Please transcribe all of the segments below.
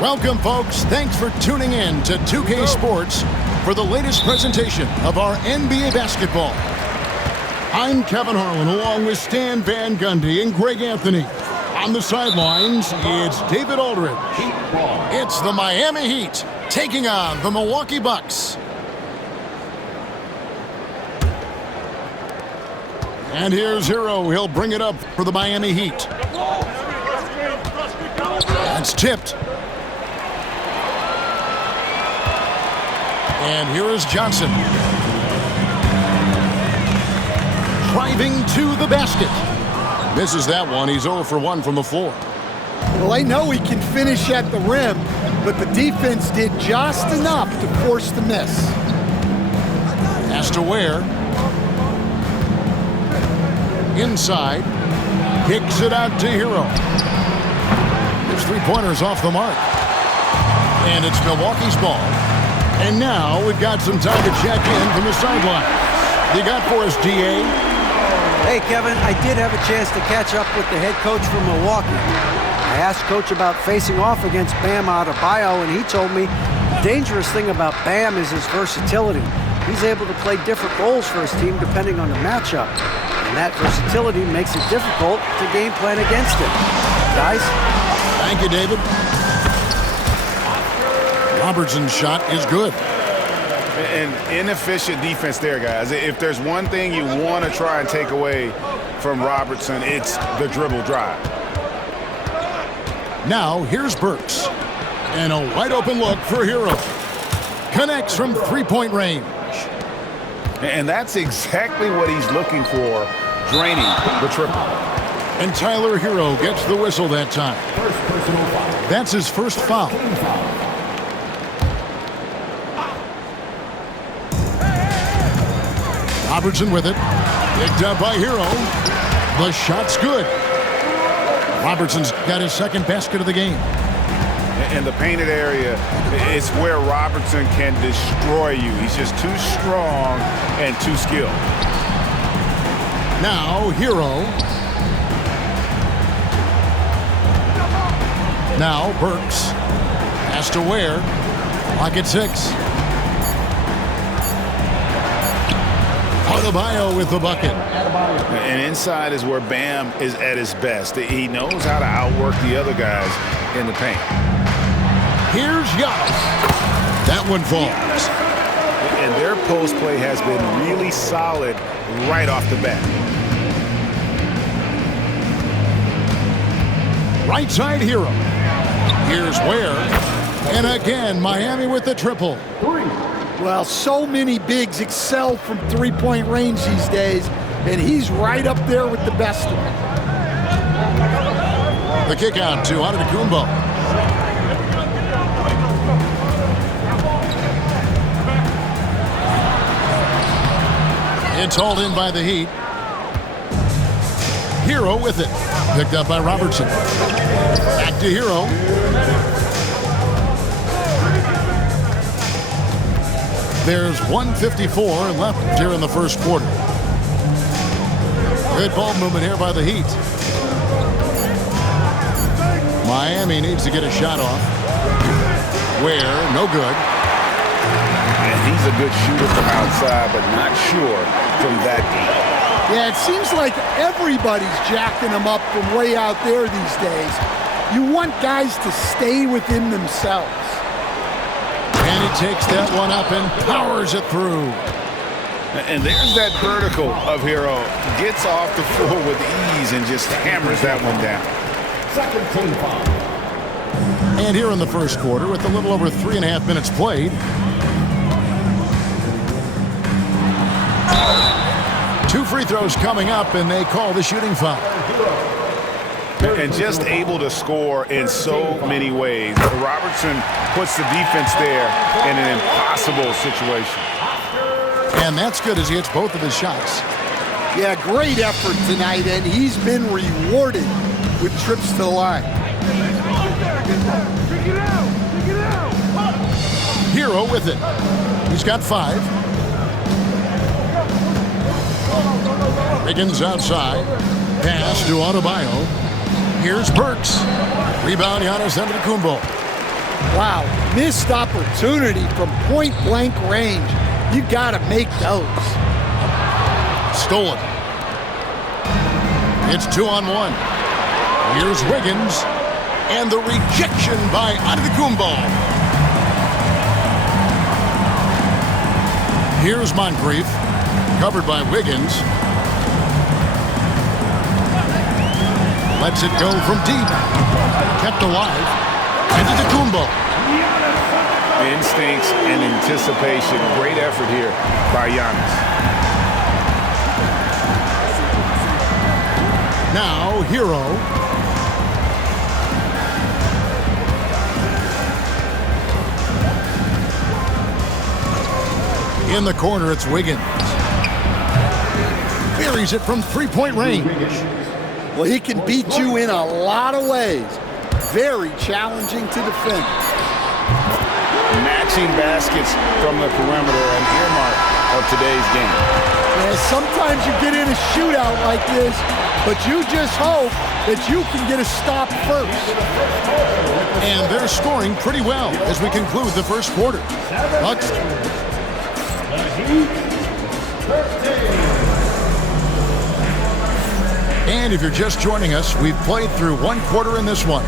Welcome, folks. Thanks for tuning in to 2K Sports for the latest presentation of our NBA basketball. I'm Kevin Harlan along with Stan Van Gundy and Greg Anthony. On the sidelines, it's David Aldridge. It's the Miami Heat taking on the Milwaukee Bucks. And here's Hero. He'll bring it up for the Miami Heat. That's tipped. And here is Johnson. Driving to the basket. Misses that one. He's 0 for 1 from the floor. Well, I know he can finish at the rim, but the defense did just enough to force the miss. Has to Ware. Inside. Kicks it out to Hero. His three-pointers off the mark. And it's Milwaukee's ball. And now we've got some time to check in from the sideline. You got for us, DA? Hey, Kevin, I did have a chance to catch up with the head coach from Milwaukee. I asked Coach about facing off against Bam Adebayo, and he told me the dangerous thing about Bam is his versatility. He's able to play different roles for his team depending on the matchup. And that versatility makes it difficult to game plan against him. Guys? Thank you, David. Robertson's shot is good. An inefficient defense there, guys. If there's one thing you want to try and take away from Robertson, it's the dribble drive. Now, here's Burks. And a wide-open look for Hero. Connects from three-point range. And that's exactly what he's looking for, draining the triple. And Tyler Hero gets the whistle that time. That's his first foul. Robertson with it. Picked up by Hero. The shot's good. Robertson's got his second basket of the game. In the painted area, it's where Robertson can destroy you. He's just too strong and too skilled. Now, Hero. Now, Burks. Has to Ware. Clock at 6. Adebayo with the bucket. And inside is where Bam is at his best. He knows how to outwork the other guys in the paint. Here's Giannis. That one falls. And their post play has been really solid right off the bat. Right side Hero. Here's Ware. And again, Miami with the triple. Well, so many bigs excel from three-point range these days, and he's right up there with the best of them. The kick out to Antetokounmpo. It's hauled in by the Heat. Hero with it. Picked up by Robertson. Back to Hero. There's 1:54 left here in the first quarter. Good ball movement here by the Heat. Miami needs to get a shot off. Ware, no good. And he's a good shooter from outside, but not sure from that deep. Yeah, it seems like everybody's jacking him up from way out there these days. You want guys to stay within themselves. And he takes that one up and powers it through. And there's that vertical of Hero. Gets off the floor with ease and just hammers that one down. And here in the first quarter, with a little over 3.5 minutes played, 2 free throws coming up, and they call the shooting foul. And just able to score in so many ways. Robertson puts the defense there in an impossible situation. And that's good as he hits both of his shots. Yeah, great effort tonight, and he's been rewarded with trips to the line. Hero with it. He's got 5. Higgins outside. Pass to Adebayo. Here's Burks. Rebound, Giannis Antetokounmpo. Wow, missed opportunity from point-blank range. You got to make those. Stolen. It's 2-on-1. Here's Wiggins. And the rejection by Antetokounmpo. Here's Moncrief. Covered by Wiggins. Lets it go from deep. Kept alive. Antetokounmpo. Instincts and anticipation. Great effort here by Giannis. Now, Hero. In the corner, it's Wiggins. Buries it from three-point range. Well, he can beat you in a lot of ways. Very challenging to defend. Matching baskets from the perimeter, an earmark of today's game. Yeah, sometimes you get in a shootout like this, but you just hope that you can get a stop first. And they're scoring pretty well as we conclude the first quarter. Bucks. And if you're just joining us, we've played through one quarter in this one.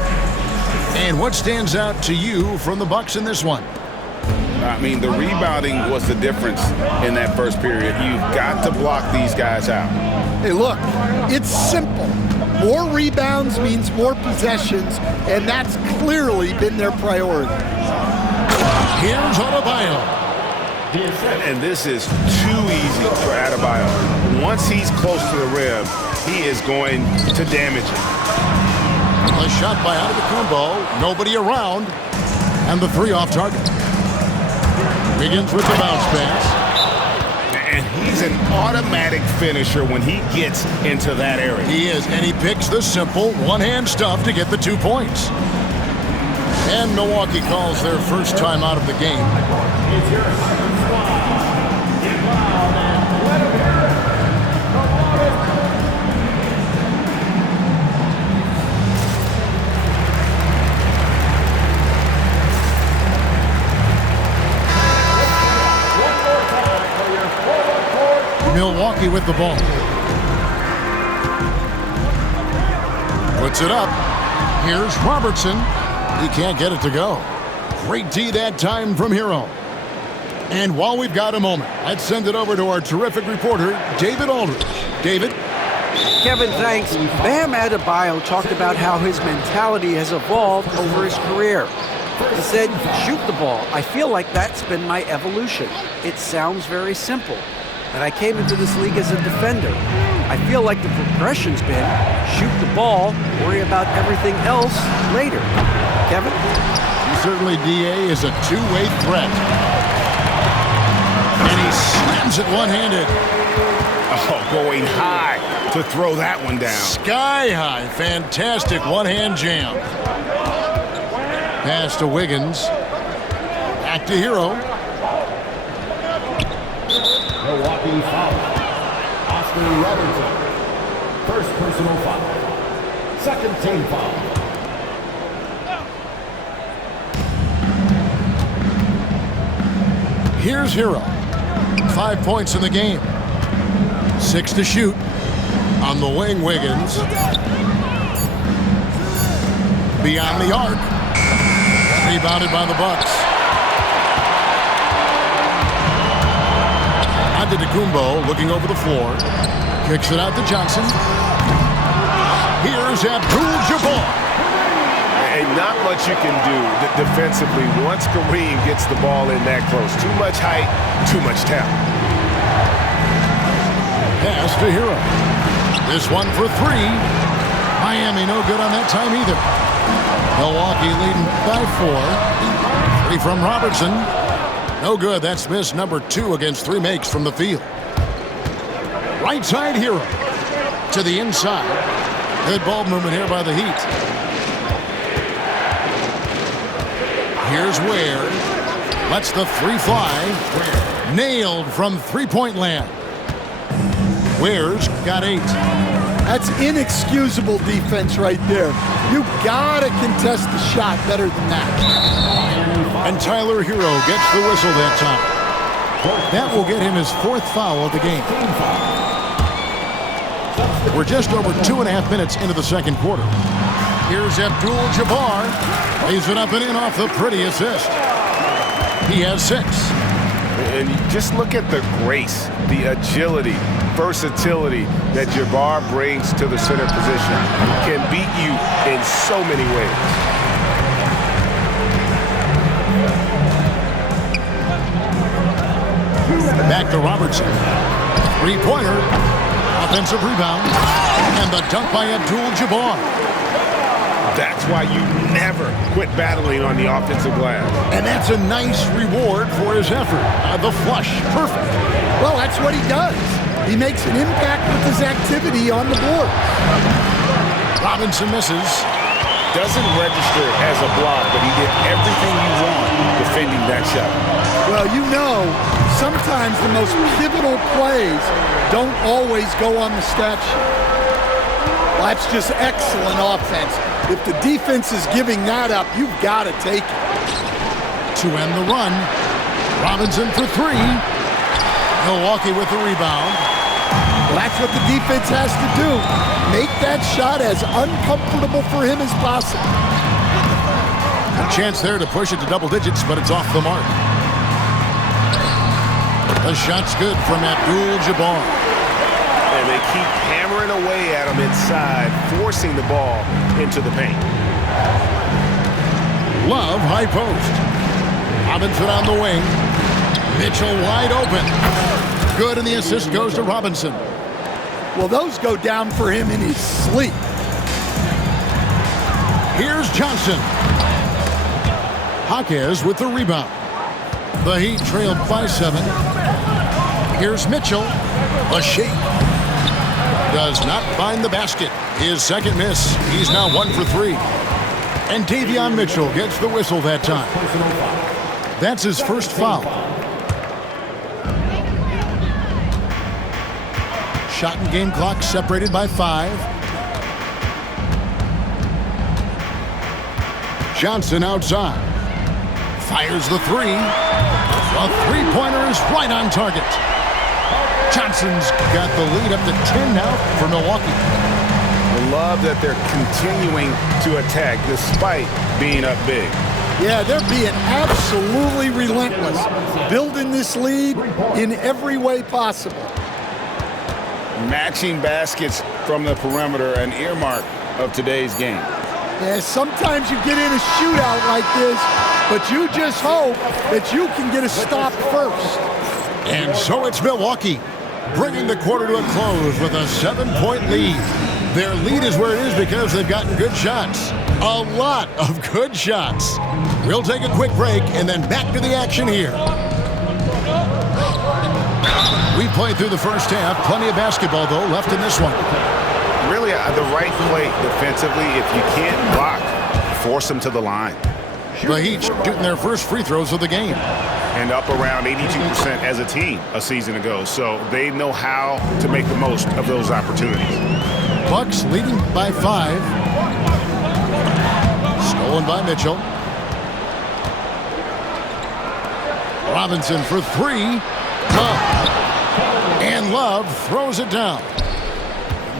And what stands out to you from the Bucks in this one? I mean, the rebounding was the difference in that first period. You've got to block these guys out. Hey, look, it's simple. More rebounds means more possessions, and that's clearly been their priority. Here's Adebayo. And this is too easy for Adebayo. Once he's close to the rim, he is going to damage it. A shot by Antetokounmpo. Nobody around. And the three off target. Wiggins with the bounce pass. And he's an automatic finisher when he gets into that area. He is, and he picks the simple one-hand stuff to get the 2 points. And Milwaukee calls their first time out of the game. Milwaukee with the ball. Puts it up. Here's Robertson. He can't get it to go. Great D that time from Hero. And while we've got a moment, let's send it over to our terrific reporter, David Aldridge. David? Kevin, thanks. Bam Adebayo talked about how his mentality has evolved over his career. He said, shoot the ball. I feel like that's been my evolution. It sounds very simple. And I came into this league as a defender. I feel like the progression's been shoot the ball, worry about everything else later. Kevin? Certainly, DA is a two-way threat. And he slams it one-handed. Oh, going high to throw that one down. Sky high. Fantastic one-hand jam. Pass to Wiggins. Back to Hero. Milwaukee foul. Oscar Robertson. First personal foul. Second team foul. Here's Hero. 5 points in the game. 6 to shoot. On the wing, Wiggins. Beyond the arc. Rebounded by the Bucks. Antetokounmpo looking over the floor. Kicks it out to Johnson. Here's Abdul-Jabbar. And not much you can do defensively once Kareem gets the ball in that close. Too much height, too much talent. Pass to Hero. This one for 3. Miami no good on that time either. Milwaukee leading by 4. 3 from Robertson. No good. That's miss number 2 against 3 makes from the field. Right side Hero. To the inside. Good ball movement here by the Heat. Here's Ware. Lets the 3 fly. Nailed from three-point land. Ware's got 8. That's inexcusable defense right there. You gotta contest the shot better than that. And Tyler Hero gets the whistle that time. That will get him his 4th foul of the game. We're just over 2.5 minutes into the second quarter. Here's Abdul-Jabbar. Lays it up and in off the pretty assist. He has 6. And you just look at the grace, the agility, versatility that Jabbar brings to the center position. Can beat you in so many ways. Back to Robertson. 3-pointer. Offensive rebound. And the dunk by Abdul-Jabbar. That's why you never quit battling on the offensive glass. And that's a nice reward for his effort. The flush. Perfect. Well, that's what he does. He makes an impact with his activity on the board. Robinson misses. Doesn't register as a block, but he did everything you want defending that shot. Well, you know, sometimes the most pivotal plays don't always go on the stat sheet. Well, that's just excellent offense. If the defense is giving that up, you've got to take it. To end the run, Robinson for 3. Milwaukee with the rebound. Well, that's what the defense has to do. Make that shot as uncomfortable for him as possible. A chance there to push it to double digits, but it's off the mark. The shot's good from Abdul-Jabbar. And they keep hammering away at him inside, forcing the ball into the paint. Love, high post. Robinson on the wing. Mitchell wide open. Good, and the assist goes to Robinson. Well, those go down for him in his sleep. Here's Johnson. Jaquez with the rebound. The Heat trailed by 7. Here's Mitchell. A shake. Does not find the basket. His second miss. He's now 1 for 3. And Davion Mitchell gets the whistle that time. That's his first foul. Shot and game clock separated by 5. Johnson outside. Fires the 3. A 3-pointer is right on target. Johnson's got the lead up to 10 now for Milwaukee. I love that they're continuing to attack despite being up big. Yeah, they're being absolutely relentless, building this lead in every way possible. Matching baskets from the perimeter, an earmark of today's game. Yeah, sometimes you get in a shootout like this, but you just hope that you can get a stop first. And so it's Milwaukee, bringing the quarter to a close with a 7-point lead. Their lead is where it is because they've gotten good shots. A lot of good shots. We'll take a quick break and then back to the action here. We played through the first half. Plenty of basketball, though, left in this one. Really, the right play defensively. If you can't block, force them to the line. The Heat shooting their first free throws of the game. And up around 82% as a team a season ago. So they know how to make the most of those opportunities. Bucks leading by 5. Stolen by Mitchell. Robinson for 3. Love. And Love throws it down.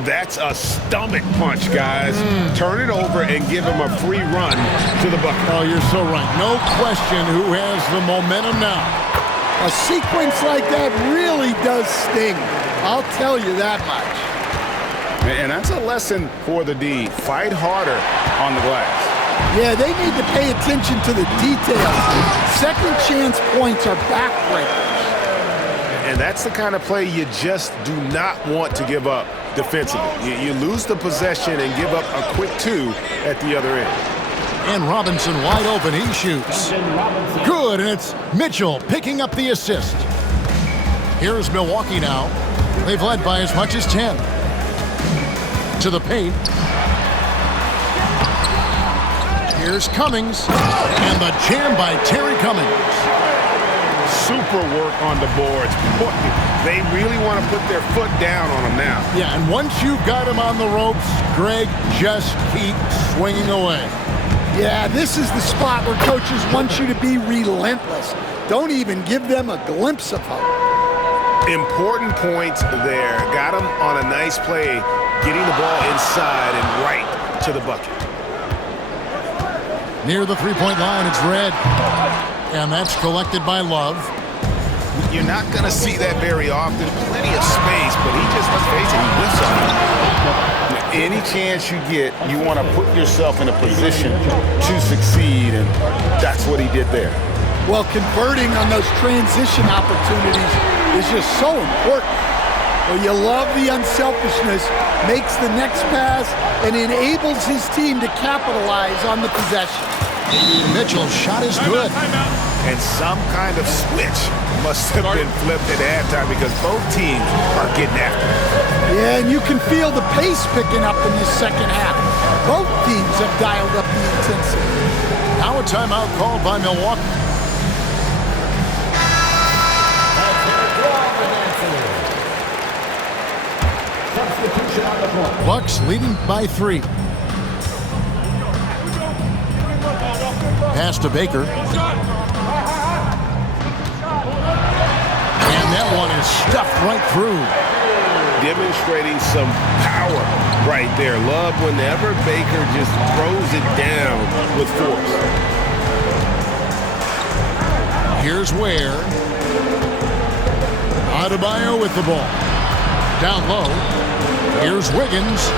That's a stomach punch, guys. Turn it over and give him a free run to the bucket. Oh, you're so right. No question who has the momentum now. A sequence like that really does sting. I'll tell you that much. And that's a lesson for the D. Fight harder on the glass. Yeah, they need to pay attention to the details. Second chance points are backbreakers. And that's the kind of play you just do not want to give up defensively. You lose the possession and give up a quick 2 at the other end. And Robinson wide open. He shoots. Good, and it's Mitchell picking up the assist. Here's Milwaukee now. They've led by as much as 10. To the paint. Here's Cummings. And the jam by Terry Cummings. super work on the boards. Boy, they really want to put their foot down on them now. Yeah, and once you've got him on the ropes, Greg, just keep swinging away. Yeah, this is the spot where coaches want you to be relentless. Don't even give them a glimpse of hope. Important points there. Got him on a nice play, getting the ball inside and right to the bucket. Near the three-point line, it's Red. And that's collected by Love. You're not going to see that very often. Plenty of space, but he just, let's face it, he whiffs on it. Any chance you get, you want to put yourself in a position to succeed, and that's what he did there. Well, converting on those transition opportunities is just so important. Well, you love the unselfishness, makes the next pass, and enables his team to capitalize on the possession. Mitchell's shot is good. And some kind of switch must have been flipped at halftime because both teams are getting after it. Yeah, and you can feel the pace picking up in this second half. Both teams have dialed up the intensity. Now a timeout called by Milwaukee. Substitution on the floor. Bucks leading by 3. Pass to Baker. And that one is stuffed right through. Demonstrating some power right there. Love whenever Baker just throws it down with force. Here's Ware. Adebayo with the ball. Down low. Here's Wiggins.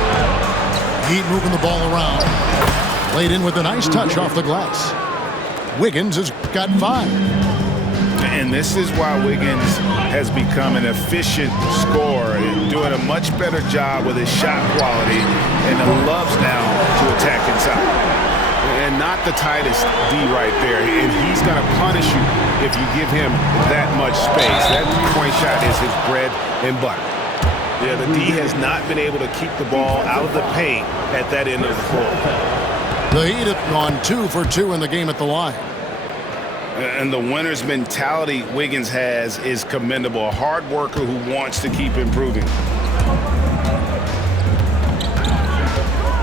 Heat moving the ball around. Laid in with a nice touch off the glass. Wiggins has got 5. And this is why Wiggins has become an efficient scorer, doing a much better job with his shot quality, and loves now to attack inside. And not the tightest D right there, and he's going to punish you if you give him that much space. That three-point shot is his bread and butter. Yeah, the D has not been able to keep the ball out of the paint at that end of the floor. The Heat have gone 2 for 2 in the game at the line. And the winner's mentality Wiggins has is commendable. A hard worker who wants to keep improving.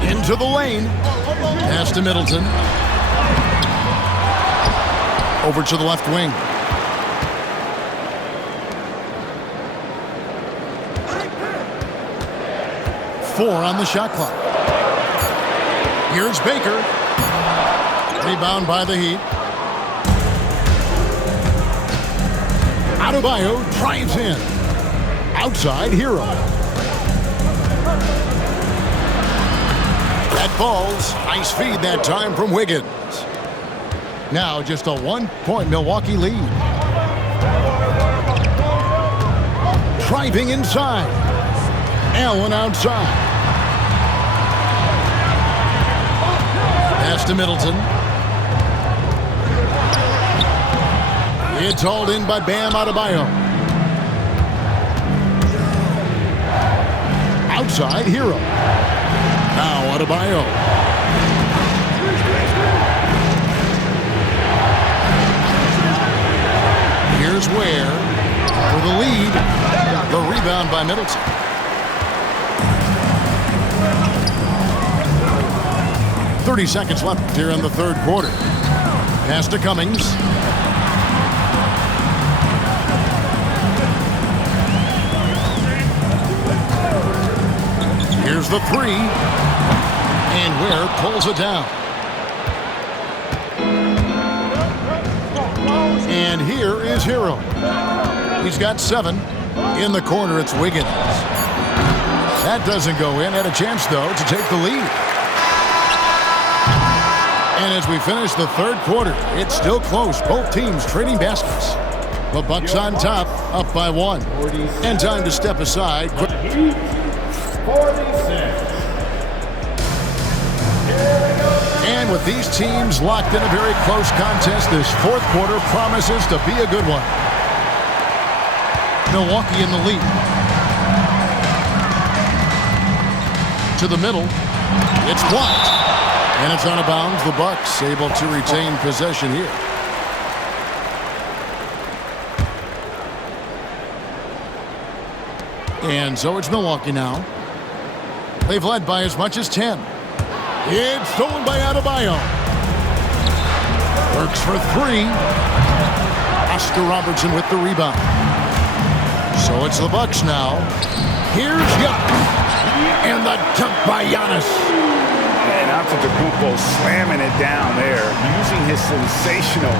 Into the lane. Pass to Middleton. Over to the left wing. Four on the shot clock. Here's Baker. Rebound by the Heat. Adebayo drives in. Outside, Hero. That falls. Nice feed that time from Wiggins. Now just a 1-point Milwaukee lead. Driving inside. Allen outside. Pass to Middleton. It's hauled in by Bam Adebayo. Outside, Hero. Now Adebayo. Here's Ware for the lead. The rebound by Middleton. .30 seconds left here in the third quarter. Pass to Cummings. Here's the 3. And Ware pulls it down. And here is Hero. He's got 7. In the corner, it's Wiggins. That doesn't go in. Had a chance, though, to take the lead. And as we finish the third quarter, it's still close. Both teams trading baskets. The Bucks on top, up by 1. And time to step aside. 46. And with these teams locked in a very close contest, this fourth quarter promises to be a good one. Milwaukee in the lead. To the middle. It's blocked. And it's out of bounds. The Bucks able to retain possession here. And so it's Milwaukee now. They've led by as much as 10. It's stolen by Adebayo. Works for three. Oscar Robertson with the rebound. So it's the Bucks now. Here's Giannis. And the dunk by Giannis. And Antetokounmpo slamming it down there, using his sensational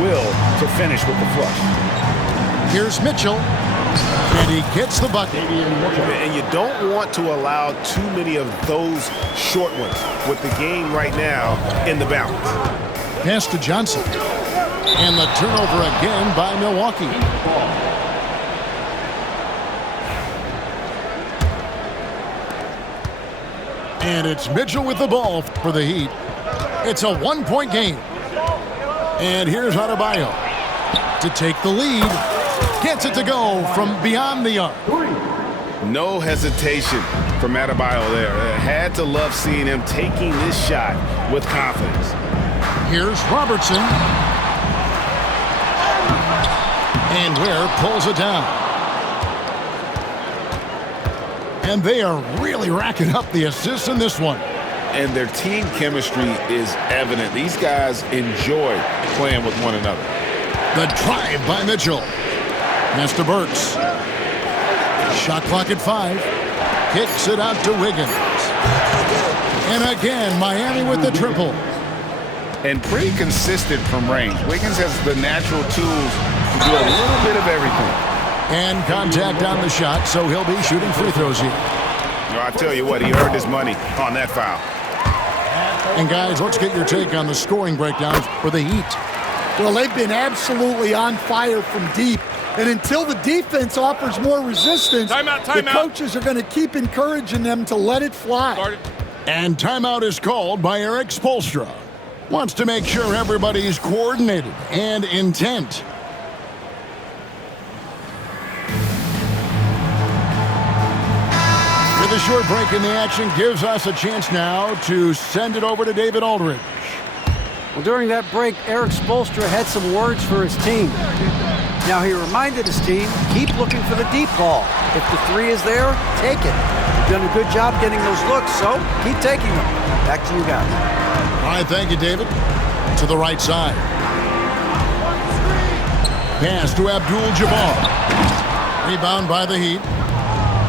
will to finish with the flush. Here's Mitchell. And he gets the bucket. And you don't want to allow too many of those short ones with the game right now in the balance. Pass to Johnson. And the turnover again by Milwaukee. And it's Mitchell with the ball for the Heat. It's a one-point game. And here's Adebayo to take the lead. Gets it to go from beyond the arc. No hesitation from Adebayo there. Had to love seeing him taking this shot with confidence. Here's Robertson. And Ware pulls it down. And they are really racking up the assists in this one. And their team chemistry is evident. These guys enjoy playing with one another. The drive by Mitchell. Pass to Burks. Shot clock at 5. Kicks it out to Wiggins. And again, Miami with the triple. And pretty consistent from range. Wiggins has the natural tools to do a little bit of everything. And contact on the shot, so he'll be shooting free throws here. I tell you what, he earned his money on that foul. And guys, let's get your take on the scoring breakdown for the Heat. Well, they've been absolutely on fire from deep. And until the defense offers more resistance, the coaches are going to keep encouraging them to let it fly. And timeout is called by Eric Spoelstra. Wants to make sure everybody's coordinated and intent. With a short break in the action gives us a chance now to send it over to David Aldridge. Well, during that break, Eric Spoelstra had some words for his team. Now, he reminded his team, keep looking for the deep ball. If the three is there, take it. You've done a good job getting those looks, so keep taking them. Back to you guys. All right, thank you, David. To the right side. Pass to Abdul-Jabbar. Rebound by the Heat.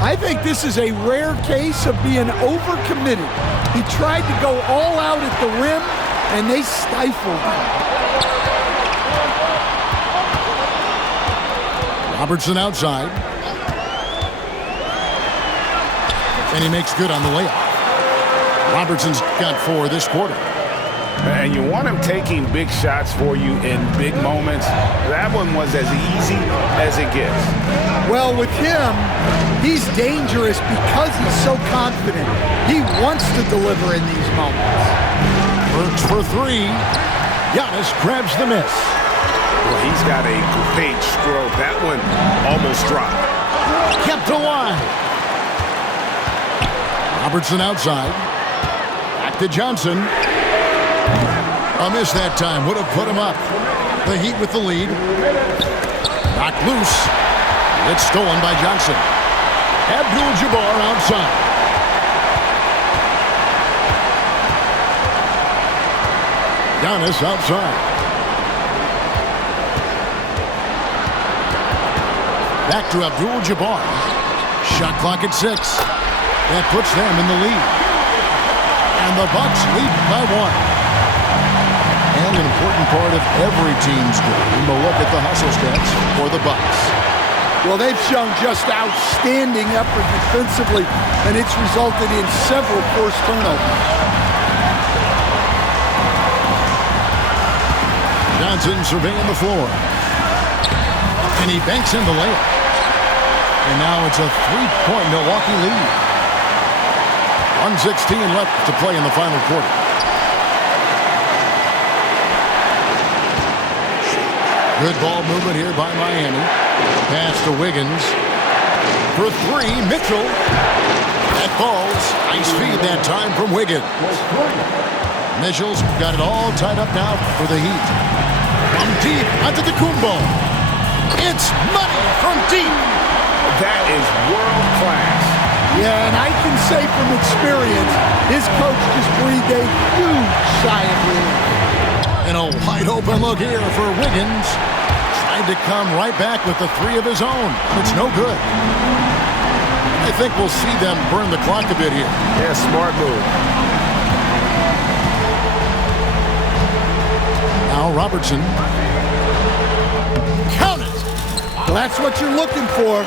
I think this is a rare case of being overcommitted. He tried to go all out at the rim, and they stifled him. Robertson outside. And he makes good on the layup. Robertson's got 4 this quarter. And you want him taking big shots for you in big moments. That one was as easy as it gets. Well, with him, he's dangerous because he's so confident. He wants to deliver in these moments. Works for 3. Giannis grabs the miss. Well, he's got a great stroke. That one almost dropped. Kept alive. Robertson outside. Back to Johnson. A miss that time. Would have put him up. The Heat with the lead. Knocked loose. It's stolen by Johnson. Abdul-Jabbar outside. Giannis outside. Back to Abdul-Jabbar. Shot clock at 6. That puts them in the lead. And the Bucks lead by 1. And an important part of every team's game, a look at the hustle stats for the Bucks. Well, they've shown just outstanding effort defensively, and it's resulted in several forced turnovers. Johnson surveying the floor. And he banks in the layup. And now it's a 3-point Milwaukee lead. 1:16 left to play in the final quarter. Good ball movement here by Miami. Pass to Wiggins. For 3, Mitchell. That falls. Nice feed that time from Wiggins. Mitchell's got it all tied up now for the Heat. From deep, Antetokounmpo. It's money from deep. That is world class. Yeah, and I can say from experience, his coach just breathed a huge sigh of relief. And a wide open look here for Wiggins. Tried to come right back with the three of his own. It's no good. I think we'll see them burn the clock a bit here. Yeah, smart move. Now Robertson. Count it! Well, that's what you're looking for.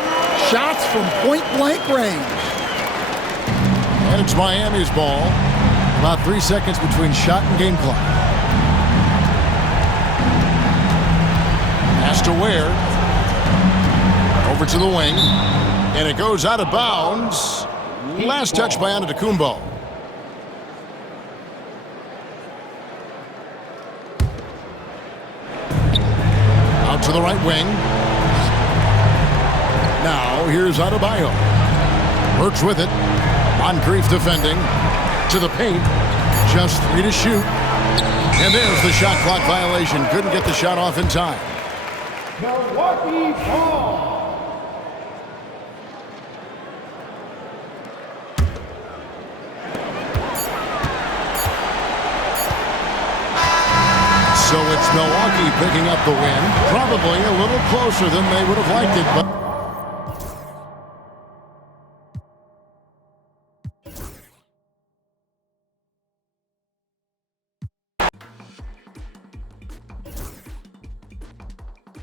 Shots from point-blank range. And it's Miami's ball. About 3 seconds between shot and game clock. Pass to Ware. Over to the wing. And it goes out of bounds. Last touch by Antetokounmpo. Out to the right wing. Now here's Adebayo. Works with it. Moncrief defending. To the paint. Just 3 to shoot. And there's the shot clock violation. Couldn't get the shot off in time. Milwaukee ball. So it's Milwaukee picking up the win. Probably a little closer than they would have liked it, but